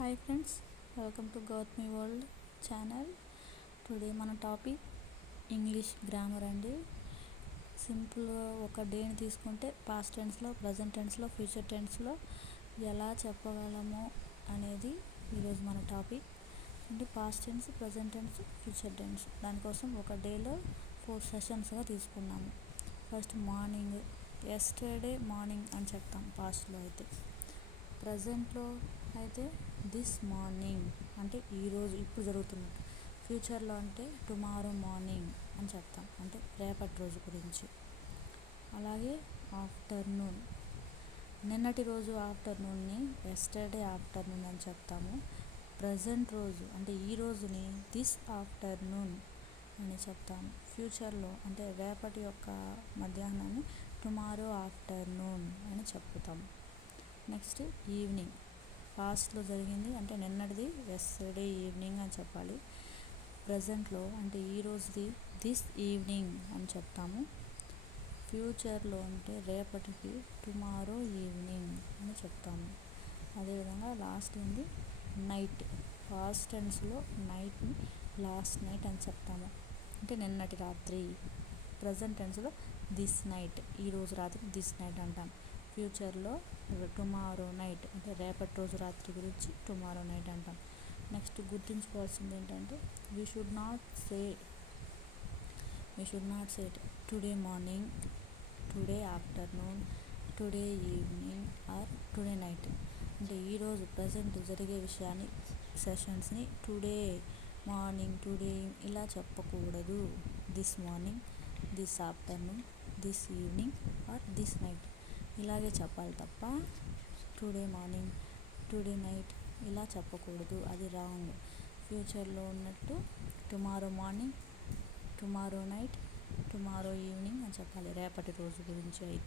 Hi friends, welcome to Gautami world channel. Today మన topic English grammar అండి. సింపుల్గా ఒక డేని తీసుకుంటే పాస్ట్ టెన్స్లో, ప్రజెంట్ టెన్స్లో, ఫ్యూచర్ టెన్స్లో ఎలా చెప్పగలము అనేది ఈరోజు మన టాపిక్. అంటే past tense, present tense, future tense. దానికోసం ఒక డేలో 4 సెషన్స్గా తీసుకున్నాము. ఫస్ట్ మార్నింగ్, ఎస్టర్డే మార్నింగ్ అని చెప్తాం పాస్ట్లో అయితే. ప్రజెంట్లో అయితే దిస్ మార్నింగ్ అంటే ఈరోజు, ఇప్పుడు జరుగుతున్నట్టు. ఫ్యూచర్లో అంటే టుమారో మార్నింగ్ అని చెప్తాం, అంటే రేపటి రోజు గురించి. అలాగే ఆఫ్టర్నూన్, నిన్నటి రోజు ఆఫ్టర్నూన్ని ఎస్టర్డే ఆఫ్టర్నూన్ అని చెప్తాము. ప్రజెంట్ రోజు అంటే ఈ రోజుని దిస్ ఆఫ్టర్నూన్ అని చెప్తాము. ఫ్యూచర్లో అంటే రేపటి యొక్క మధ్యాహ్నాన్ని టుమారో ఆఫ్టర్నూన్ అని చెప్తాము. నెక్స్ట్ ఈవినింగ్, పాస్ట్లో జరిగింది అంటే నిన్నటిది ఎస్టర్డే ఈవినింగ్ అని చెప్పాలి. ప్రజెంట్లో అంటే ఈ రోజుది దిస్ ఈవినింగ్ అని చెప్తాము. ఫ్యూచర్లో అంటే రేపటికి టుమారో ఈవినింగ్ అని చెప్తాము. అదేవిధంగా లాస్ట్ ఏంది నైట్, పాస్ట్ టెన్స్లో నైట్ని లాస్ట్ నైట్ అని చెప్తాము, అంటే నిన్నటి రాత్రి. ప్రజెంట్ టెన్స్లో దిస్ నైట్, ఈరోజు రాత్రి దిస్ నైట్ అంటాం. ఫ్యూచర్లో టుమారో నైట్, అంటే రేపటి రోజు రాత్రి గురించి టుమారో నైట్ అంటాం. నెక్స్ట్ గుర్తుంచుకోవాల్సింది ఏంటంటే we should not say today morning, today afternoon, today evening or today night. అంటే ఈరోజు ప్రజెంట్ జరిగే విషయాన్ని, సెషన్స్ని టుడే మార్నింగ్, టుడే ఇలా చెప్పకూడదు. This morning, this afternoon, this evening or this night ఇలాగే చెప్పాలి తప్ప టుడే మార్నింగ్, టుడే నైట్ ఇలా చెప్పకూడదు, అది రాంగ్. ఫ్యూచర్లో ఉన్నట్టు tomorrow morning, tomorrow night, tomorrow evening అని చెప్పాలి రేపటి రోజు గురించి అయితే.